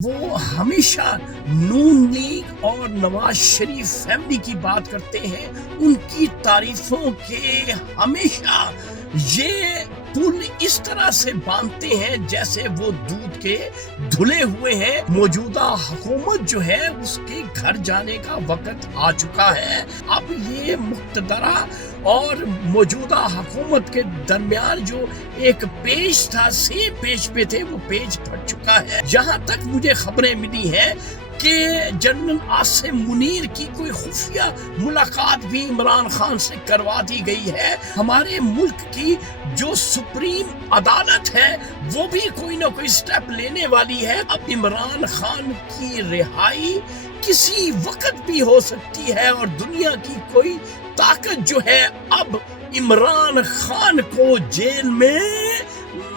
وہ ہمیشہ نون لیگ اور نواز شریف فیملی کی بات کرتے ہیں، ان کی تعریفوں کے ہمیشہ یہ پل اس طرح سے باندھتے ہیں جیسے وہ دودھ کے دھلے ہوئے ہیں۔ موجودہ حکومت جو ہے اس کے گھر جانے کا وقت آ چکا ہے۔ اب یہ مقتدرہ اور موجودہ حکومت کے درمیان جو ایک پیج تھا، سیم پیج پہ تھے، وہ پیج پھٹ چکا ہے۔ جہاں تک مجھے خبریں ملی ہیں کہ جنرل عاصم منیر کی کوئی خفیہ ملاقات بھی عمران خان سے کروا دی گئی ہے۔ ہمارے ملک کی جو سپریم عدالت ہے وہ بھی کوئی نہ کوئی سٹیپ لینے والی ہے۔ اب عمران خان کی رہائی کسی وقت بھی ہو سکتی ہے اور دنیا کی کوئی طاقت جو ہے اب عمران خان کو جیل میں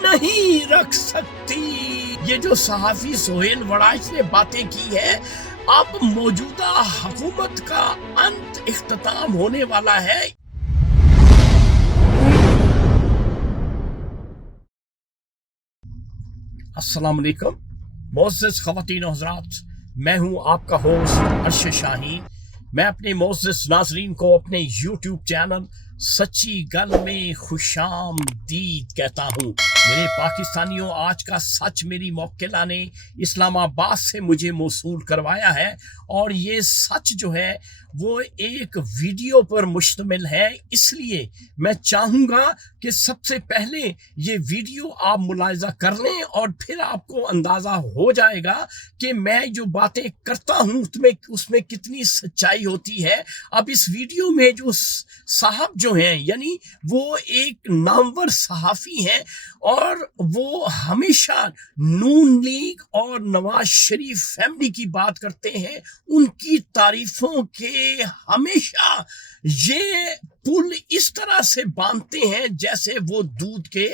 نہیں رکھ سکتی۔ یہ جو صحافی سہیل وڑائچ نے باتیں کی ہے، اب موجودہ حکومت کا انت اختتام ہونے والا ہے۔ السلام علیکم معزز خواتین و حضرات، میں ہوں آپ کا ہوسٹ ارشد شاہین۔ میں اپنے معزز ناظرین کو اپنے یوٹیوب چینل سچی گل میں خوش آمدید کہتا ہوں۔ میرے پاکستانیوں، آج کا سچ میری موکلہ نے اسلام آباد سے مجھے موصول کروایا ہے، اور یہ سچ جو ہے وہ ایک ویڈیو پر مشتمل ہے۔ اس لیے میں چاہوں گا کہ سب سے پہلے یہ ویڈیو آپ ملاحظہ کر لیں، اور پھر آپ کو اندازہ ہو جائے گا کہ میں جو باتیں کرتا ہوں اس میں کتنی سچائی ہوتی ہے۔ اب اس ویڈیو میں جو صاحب جو ہیں، یعنی وہ ایک نامور صحافی ہیں، اور وہ ہمیشہ نون لیگ اور نواز شریف فیملی کی بات کرتے ہیں، ان کی تعریفوں کے ہمیشہ یہ پل اس طرح سے باندھتے ہیں جیسے وہ دودھ کے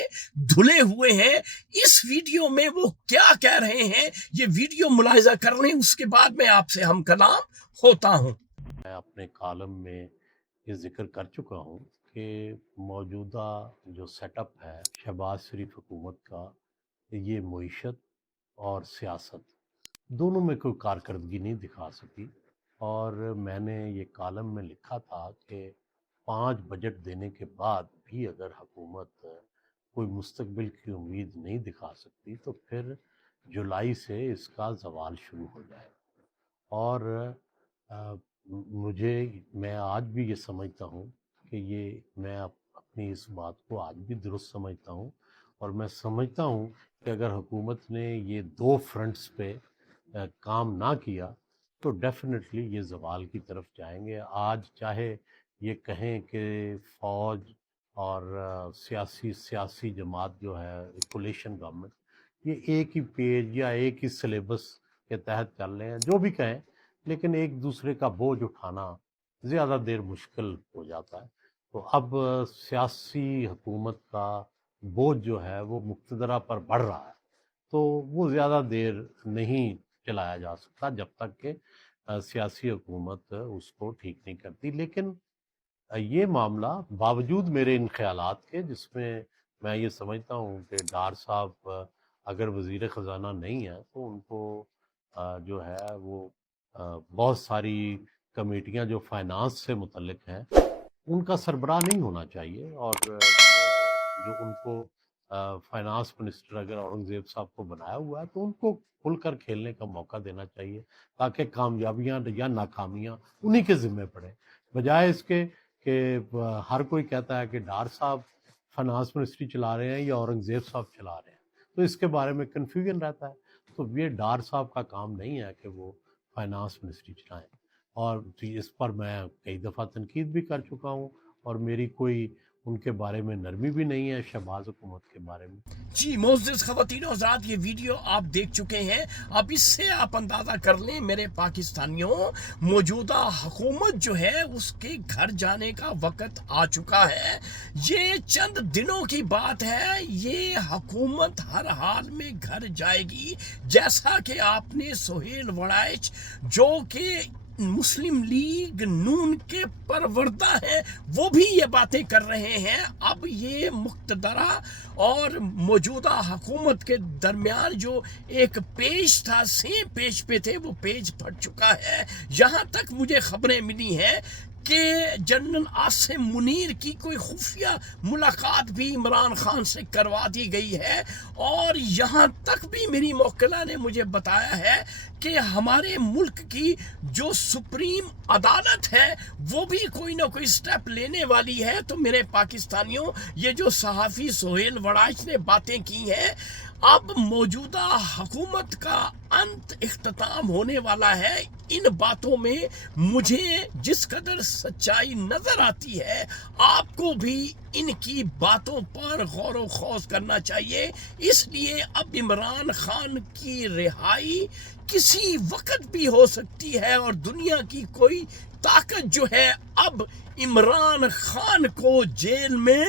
دھلے ہوئے ہیں۔ اس ویڈیو میں وہ کیا کہہ رہے ہیں، یہ ویڈیو ملاحظہ کر لیں، اس کے بعد میں آپ سے ہم کلام ہوتا ہوں۔ میں اپنے کالم میں یہ ذکر کر چکا ہوں کہ موجودہ جو سیٹ اپ ہے شہباز شریف حکومت کا، یہ معیشت اور سیاست دونوں میں کوئی کارکردگی نہیں دکھا سکی، اور میں نے یہ کالم میں لکھا تھا کہ 5 بجٹ دینے کے بعد بھی اگر حکومت کوئی مستقبل کی امید نہیں دکھا سکتی تو پھر جولائی سے اس کا زوال شروع ہو جائے۔ اور میں آج بھی یہ سمجھتا ہوں کہ میں اپنی اس بات کو آج بھی درست سمجھتا ہوں، اور میں سمجھتا ہوں کہ اگر حکومت نے یہ 2 فرنٹس پہ کام نہ کیا تو ڈیفینیٹلی یہ زوال کی طرف جائیں گے۔ آج چاہے یہ کہیں کہ فوج اور سیاسی جماعت جو ہے کولیشن گورنمنٹ، یہ ایک ہی پیج یا ایک ہی سلیبس کے تحت چل رہے ہیں، جو بھی کہیں، لیکن ایک دوسرے کا بوجھ اٹھانا زیادہ دیر مشکل ہو جاتا ہے۔ تو اب سیاسی حکومت کا بوجھ جو ہے وہ مقتدرہ پر بڑھ رہا ہے، تو وہ زیادہ دیر نہیں چلایا جا سکتا جب تک کہ سیاسی حکومت اس کو ٹھیک نہیں کرتی۔ لیکن یہ معاملہ باوجود میرے ان خیالات کے، جس میں یہ سمجھتا ہوں کہ ڈار صاحب اگر وزیر خزانہ نہیں ہے تو ان کو جو ہے وہ بہت ساری کمیٹیاں جو فائنانس سے متعلق ہیں ان کا سربراہ نہیں ہونا چاہیے، اور جو ان کو فائنانس منسٹر اگر اورنگزیب صاحب کو بنایا ہوا ہے تو ان کو کھل کر کھیلنے کا موقع دینا چاہیے، تاکہ کامیابیاں یا ناکامیاں انہی کے ذمہ پڑیں، بجائے اس کے کہ ہر کوئی کہتا ہے کہ ڈار صاحب فائنانس منسٹری چلا رہے ہیں یا اورنگزیب صاحب چلا رہے ہیں، تو اس کے بارے میں کنفیوژن رہتا ہے۔ تو یہ ڈار صاحب کا کام نہیں ہے کہ وہ فائنانس منسٹری چلائیں، اور اس پر میں کئی دفعہ تنقید بھی کر چکا ہوں، اور میری کوئی ان کے بارے میں نرمی بھی نہیں ہے شہباز حکومت کے بارے میں۔ جی معزز خواتین و حضرات، یہ ویڈیو آپ دیکھ چکے ہیں، اب اس سے آپ اندازہ کر لیں میرے پاکستانیوں، موجودہ حکومت جو ہے اس کے گھر جانے کا وقت آ چکا ہے۔ یہ چند دنوں کی بات ہے، یہ حکومت ہر حال میں گھر جائے گی، جیسا کہ آپ نے سہیل وڑائچ جو کہ مسلم لیگ نون کے پروردہ ہیں وہ بھی یہ باتیں کر رہے ہیں. اب یہ مقتدرہ اور موجودہ حکومت کے درمیان جو ایک پیج تھا، سیم پیج پہ تھے، وہ پیج پھٹ چکا ہے. یہاں تک مجھے خبریں ملی ہیں کہ جنرل عاصم منیر کی کوئی خفیہ ملاقات بھی عمران خان سے کروا دی گئی ہے، اور یہاں تک بھی میری موکلہ نے مجھے بتایا ہے کہ ہمارے ملک کی جو سپریم عدالت ہے وہ بھی کوئی نہ کوئی سٹیپ لینے والی ہے. تو میرے پاکستانیوں، یہ جو صحافی سہیل وڑائچ نے باتیں کی ہیں، اب موجودہ حکومت کا انت اختتام ہونے والا ہے. ان باتوں میں مجھے جس قدر سچائی نظر آتی ہے، آپ کو بھی ان کی باتوں پر غور و خوض کرنا چاہیے. اس لیے اب عمران خان کی رہائی کسی وقت بھی ہو سکتی ہے، اور دنیا کی کوئی طاقت جو ہے اب عمران خان کو جیل میں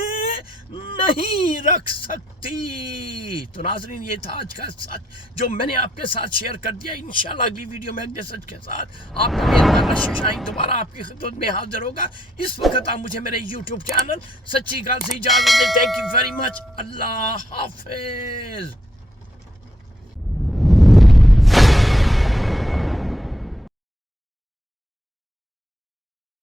نہیں رکھ سکتی. تو ناظرین، یہ تھا آج کا سچ جو میں نے آپ کے ساتھ شیئر کر دیا. انشاءاللہ اگلی ویڈیو میں اگلے سچ کے ساتھ آپ کا میرا رشید شاہین دوبارہ آپ کی خدمت میں حاضر ہوگا. اس وقت آپ مجھے میرے یوٹیوب چینل سچی گال سے اجازت دیں. Thank you very much. اللہ حافظ.